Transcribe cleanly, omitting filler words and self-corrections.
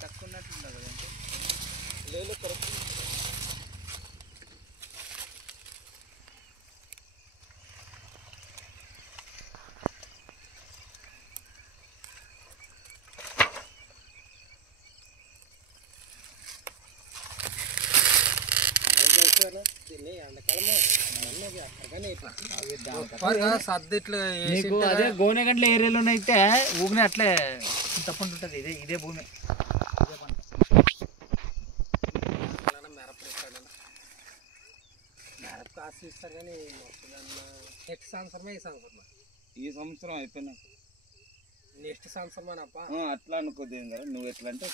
తక్కువ ఉన్నట్లుందా కదంటే లేదు కరెక్ట్. అదే గోనెగంటల ఏరియాలో అయితే ఊగిన అట్లే తప్పకుండా ఉంటుంది. ఇదే భూమి మిరప కాసు ఇస్తారు కానీ నెక్స్ట్ సంవత్సరమే ఈ సంవత్సరం అయిపోయినా నెక్స్ట్ సంవత్సరం అట్లా అనుకోద్దు. నువ్వు ఎట్లా అంటే